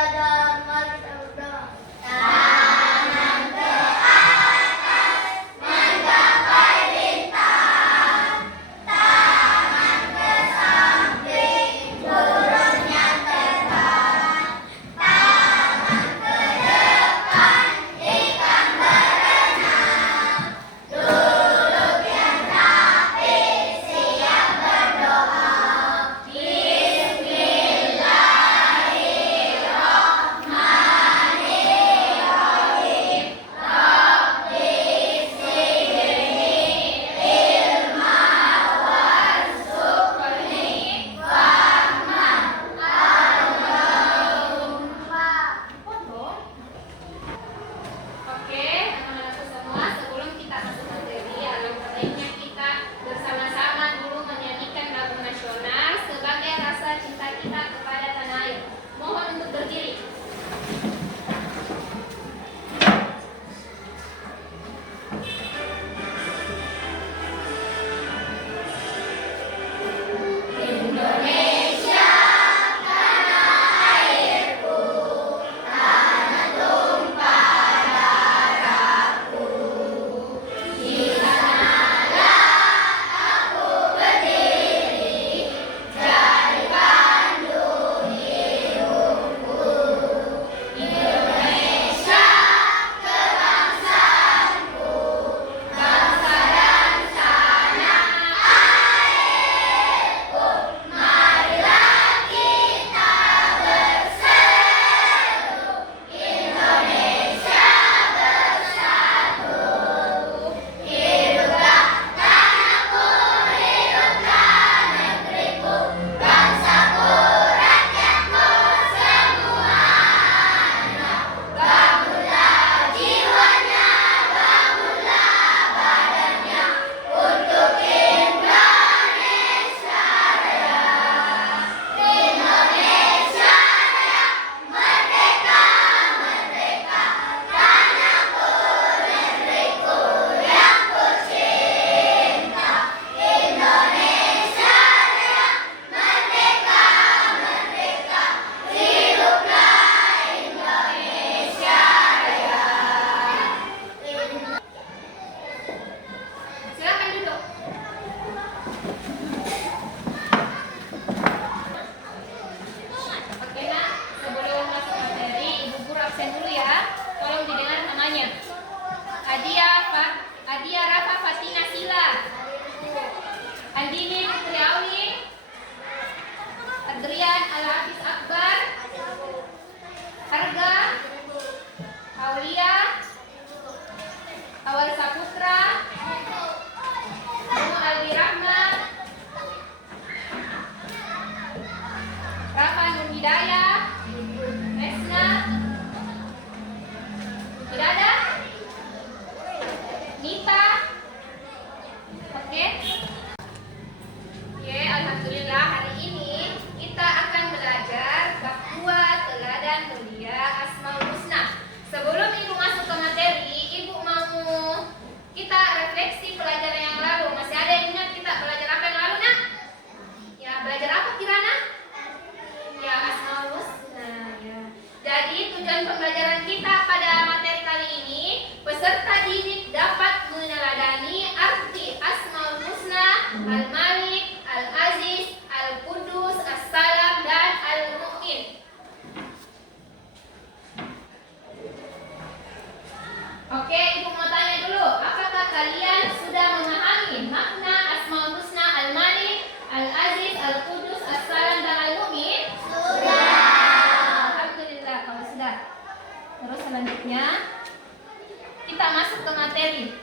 belajar, mari kita berdoa. Adia Rafa Fatina Sila, Andini Putriawi, Adrian Al-Hafiz Akbar, Harga, Aulia, Awal Saputra, Nuh Alwi Rahmat, Rafa Nur Hidayah, Resna, tidak ada? Nita, oke? Oke, alhamdulillah hari ini kita akan belajar bab 2 teladan mulia Asmaul Husna. Sebelum Ibu masuk ke materi, Ibu mau kita refleksi pelajaran yang lalu. Masih ada yang ingat kita belajar apa yang lalu, Nak? Ya, belajar apa Kirana? Ya, Asmaul Husna. Ya. Jadi tujuan pembelajaran kita pada materi kali ini, peserta didik dapat meneladani arti Asmaul Husna, Al-Malik, Al-Aziz, Al-Qudus, As-Salam, dan Al-Mu'min. Oke, Ibu mau tanya dulu, apakah kalian sudah memahami makna Asmaul Husna, Al-Malik, Al-Aziz, Al-Qudus, As-Salam, dan Al-Mu'min? Sudah. Alhamdulillah kalau sudah. Terus selanjutnya kita masuk ke materi.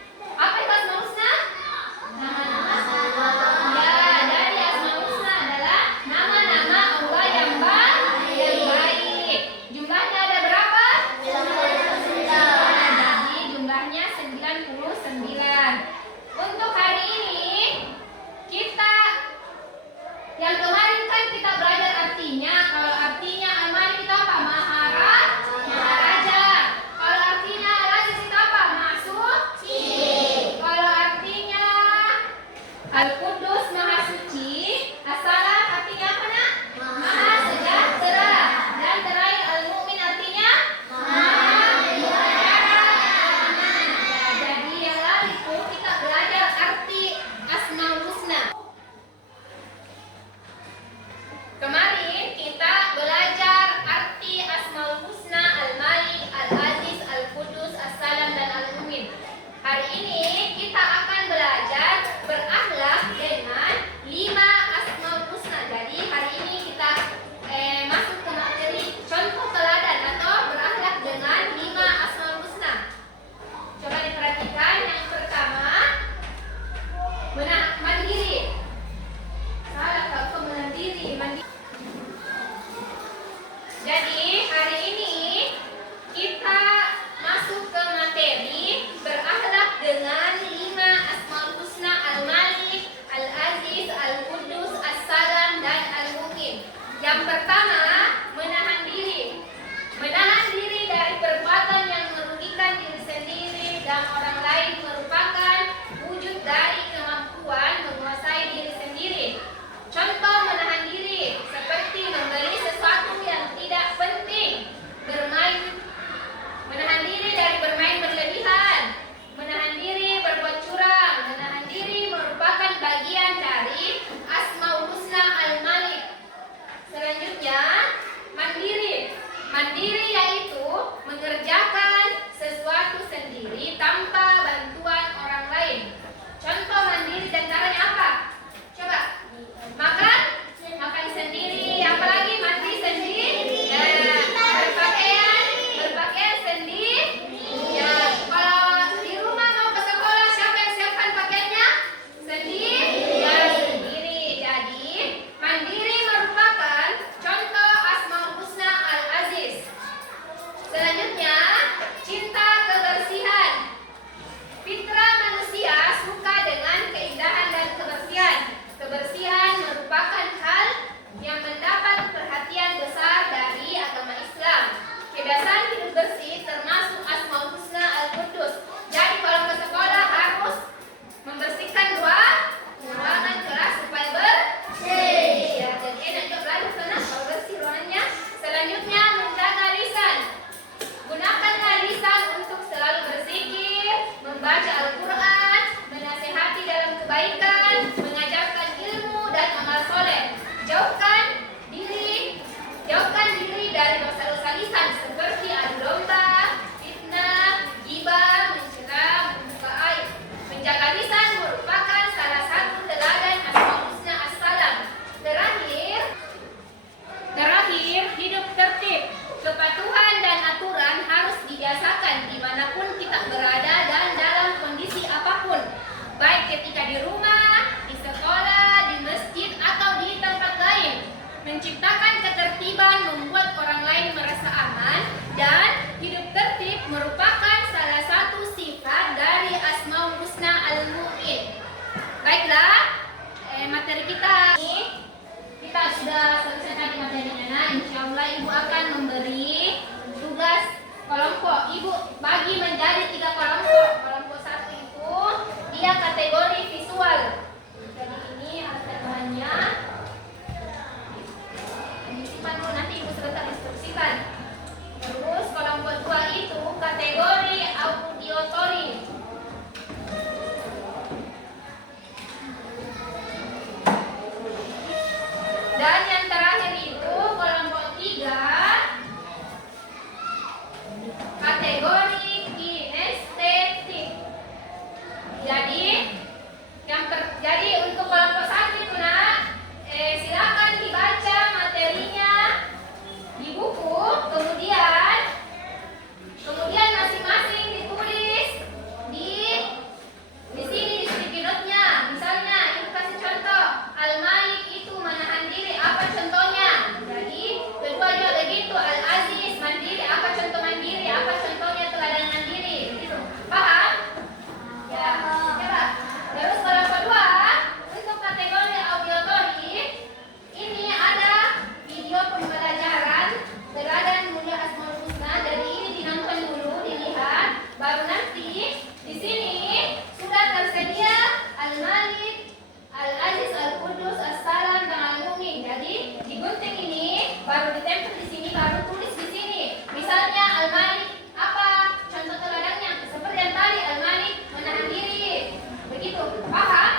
depan dulu, nanti ibu sebentar instruksikan. Terus kelompok 2 itu kategori auditory. Dan yang terakhir itu kelompok 3 kategori kinestetik. Jadi untuk kelompok 1 itu nak, silakan dibaca materinya di buku, kemudian masing-masing ditulis di sini di sticky note-nya. Misalnya ibu kasih contoh, Al-Malik itu menahan diri, apa contohnya? Jadi kedua juga begitu, Al-Aziz mandiri, apa contoh mandiri, apa contohnya teladan mandiri, begitu. Paham? Ya, coba. Terus kelompok 2 untuk kategori auditory ini ada video pembelajaran teladan mulia Asmaul Husna. Jadi ini dinonton dulu, dilihat, baru nanti di sini sudah tersedia Al-Malik, Al-Aziz, Al-Qudus, As-Salam, dan Al-Mu'min. Jadi digunting ini, baru ditempel di sini, baru tulis di sini. Misalnya Al-Malik apa contoh teladannya? Seperti yang tadi, Al-Malik menahan diri. Begitu, paham?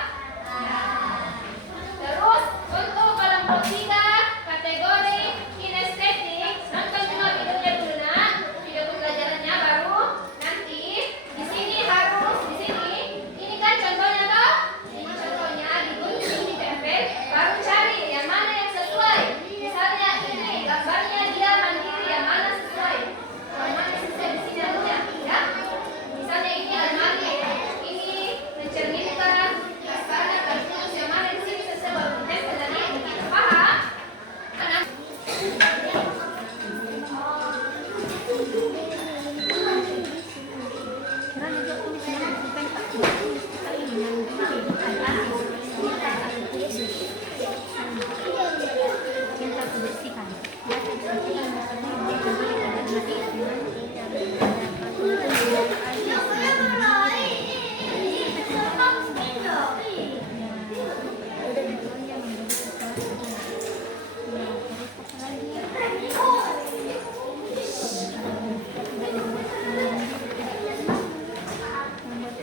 Terus untuk kelompok 3 kategori kinestetik, nonton semua videonya dulu nak, video pembelajarannya, baru nanti di sini harus di sini. Ini kan contohnya toh, ini contohnya digunting, ditempel, baru cari yang mana yang sesuai. Misalnya ini gambarnya dia mandiri, yang mana sesuai, yang mana sesuai di sini harusnya, ya. Misalnya ini Al-Malik, ini mencerminkan As-Salam, Al-Qudus, yang mana di sini sesuai, baru ditempel tadi. Begitu, paham? Anak.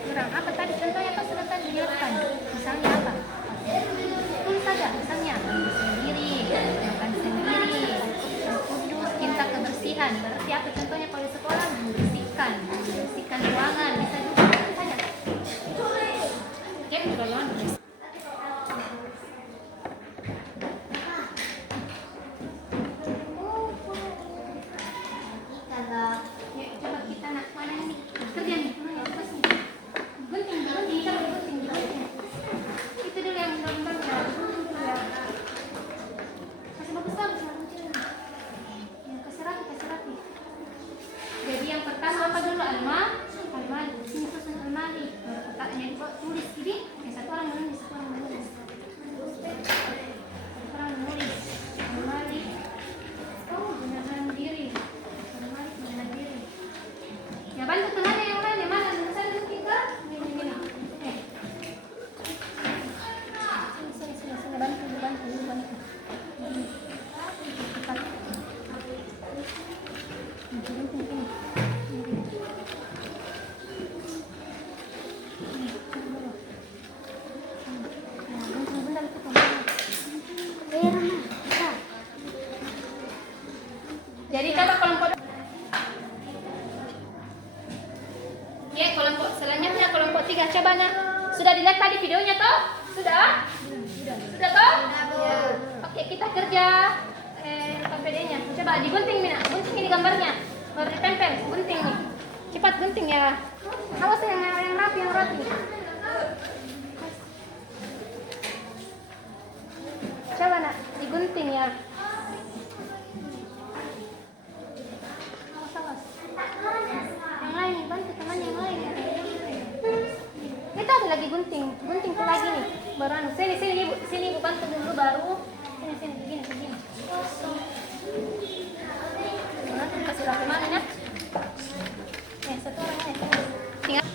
Kurang apa tadi contohnya tuh sudah tadi dijelaskan. Misalnya apa? Tulis saja. Misalnya sendiri, makan sendiri, kudus, cinta kebersihan. Berarti apa contohnya kalau di sekolah? Membersihkan ruangan. Bisa juga tulis saja. Oke, udah lawan. Ya, coba kita nak mana ini? Kerja nih, mana yang pas nih? Gunting, coba gunting. Itu dulu yang benar-benar ya. Kasih bagus. Ya, kasih rapi. Jadi yang pertama apa dulu? Almali. Sini tulisan Almali. Kotaknya tulis ini. Yang satu orang menulis. Almali. Menahan diri. Ya, bantu temannya yang lain. Yang mana? Misalnya gunting ke? Gini. Sini. Bantu. Cepat. Gunting. Jadi coba kelompok ya, kelompok selanjutnya kelompok 3 coba nak. Sudah dilihat tadi videonya toh? Sudah toh? Ya. Oke, kita kerja PPD-nya. Coba digunting Mina. Gunting ini gambarnya. Baru ditempel. Gunting nih. Cepat gunting ya. Awas yang rapi. Coba nak digunting ya. Awas. Yang lain bantu teman yang lain. Itu ada lagi gunting tuh lagi nih. Baru sini ibu bantu dulu baru. Sini begini. Nanti kasih rapi mana ya? Satu orang ya. Tinggal.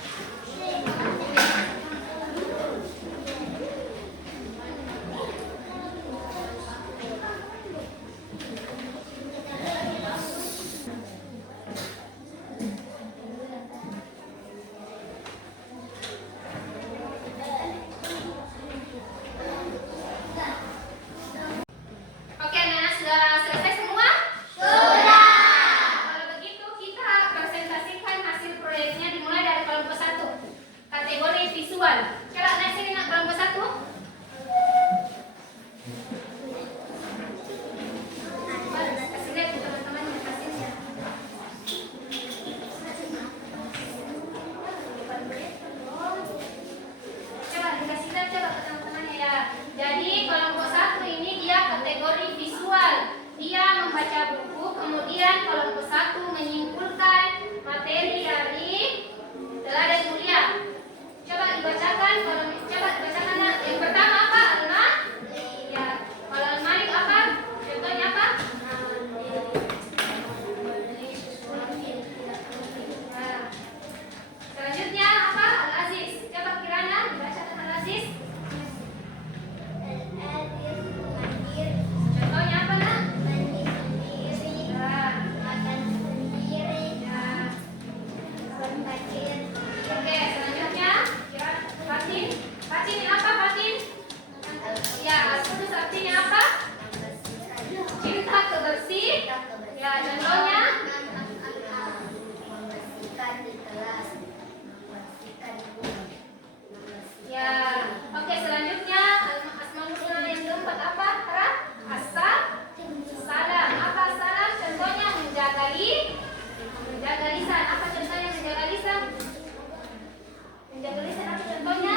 Kemudian kelompok 1 menyimpulkan materi dari teladan mulia. Coba dibacakan, Nak. Yang pertama apa? Ya. Kalau al-malik apa? Contohnya apa? Nah. Selanjutnya apa? Al-Aziz. Coba Kirana dibacakan Al-Aziz. Contohnya apa, Nak? Oke, selanjutnya Fatin. Fatin ini apa, Fatin? Ya, Al-Qudus artinya apa? Cinta kebersih. Ya, contohnya? Ya, oke, selanjutnya Asmaul Husna yang keempat apa? Salam. Apa salam? Contohnya menjaga lisan. Apa contohnya menjaga lisan? Menjaga lisan apa contohnya?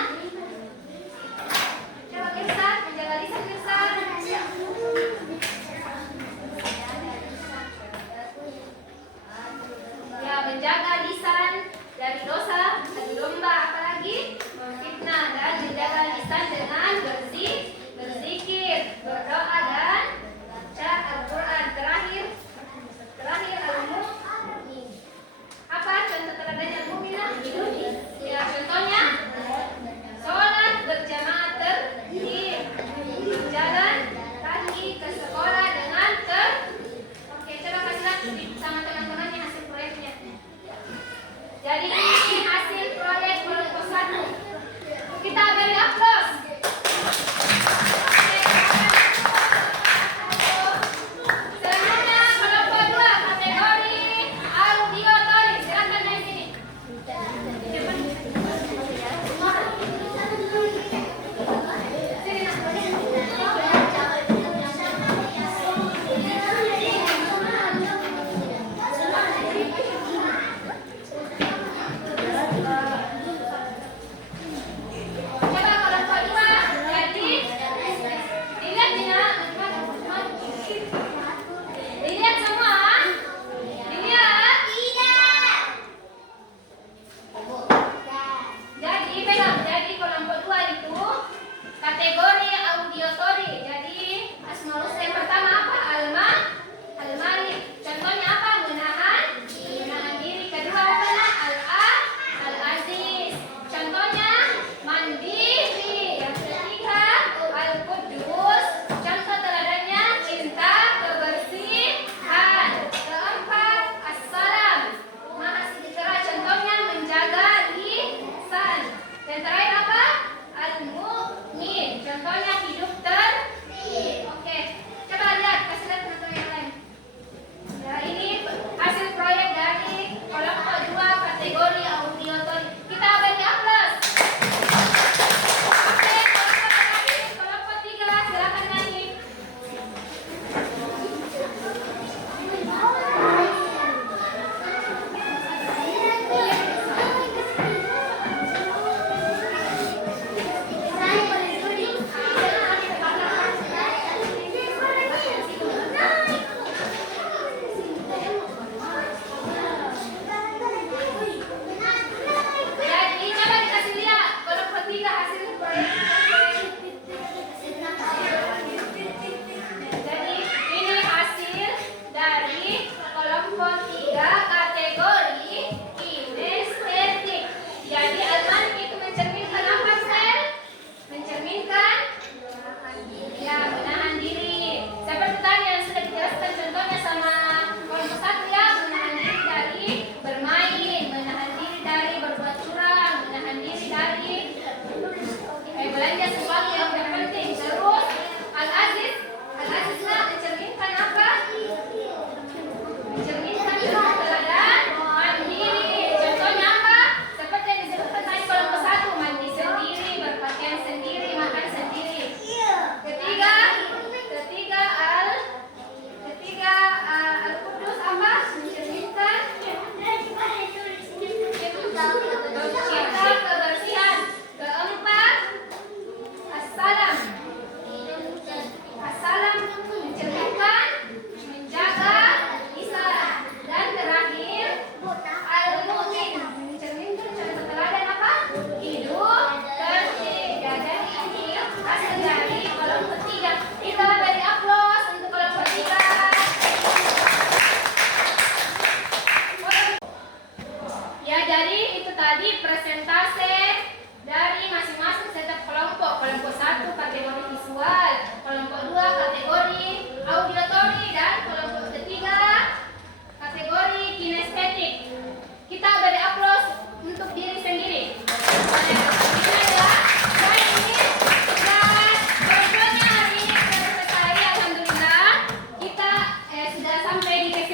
Coba Irsan, menjaga lisan Irsan.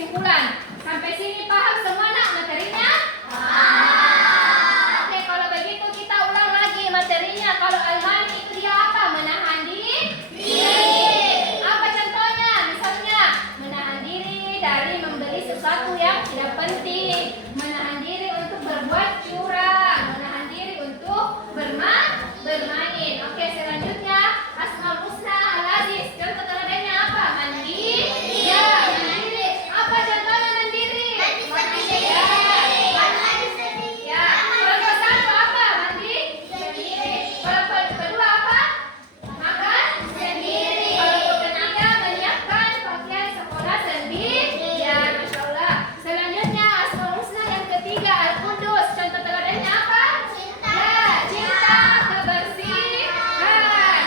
kesimpulan. Sampai sini paham semua nak materinya? Oke, kalau begitu kita ulang lagi materinya. Kalau al-mani itu dia apa? Menahan diri. Apa contohnya? Misalnya menahan diri dari membeli sesuatu yang tidak penting, menahan diri untuk berbuat curang, menahan diri untuk bermain. Oke, selanjutnya Asmaul Husna Al-Aziz. Contoh teladannya apa? Mandiri. Ya, mandiri. Apa contohnya mandiri? Ya. Ya. Contoh satu apa? Mandiri. Kalau kedua apa? Makan sendiri. Kalau ketiga menyiapkan pakaian sekolah sendiri. Ya, Masya Allah. Selanjutnya Asmaul Husna yang ketiga Al-Qudus. Contoh teladannya apa? Ya, cinta, kebersihan.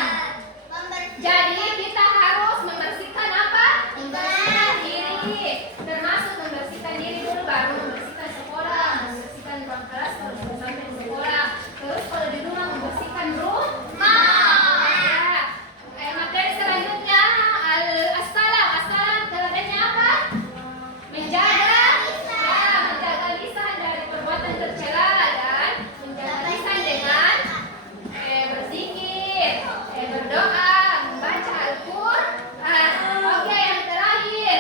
Jadi kita harus membersihkan apa? Membersihkan diri. Termasuk membersihkan diri dulu, baru membersihkan sekolah, membersihkan ruang kelas kalau sudah sampai di sekolah. Terus kalau di rumah membersihkan rumah. Ya. Materi selanjutnya As-salam. As-salam teladannya apa? Menjaga lisan dari perbuatan tercela dan menjaga lisan dengan berzikir, berdoa, membaca Al-Quran. Oke, yang terakhir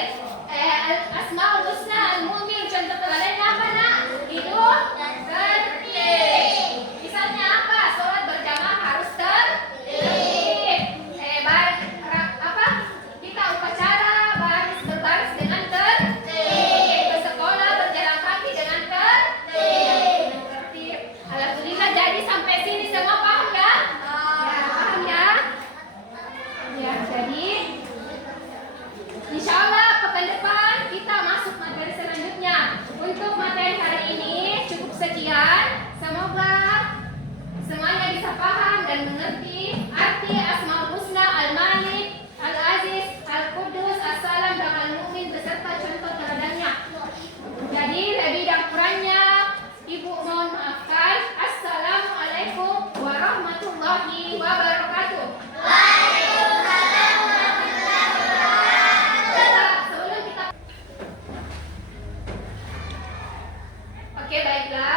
Asmaul Husna Al-Mu'min. Contoh teladannya apa nak? Hidup tertib. Misalnya apa? Sholat berjamaah harus tertib. Kita upacara berbaris dengan tertib. Ke sekolah berjalan kaki dengan tertib. Alhamdulillah, jadi sampai sini semua paham ya? Ya, paham ya? Ya, jadi insya Allah pekan depan kita masuk materi selanjutnya. Untuk materi hari ini cukup sekian. Semoga semuanya bisa paham dan mengerti arti Asmaul Husna Al-Malik, Al-Aziz, Al-Qudus, As-Salam, dan Al-Mu'min beserta contoh teladannya. Jadi lebih dan kurangnya Ibu mohon maafkan. Assalamualaikum warahmatullahi wabarakatuh. Sebelum kita Oke, baiklah.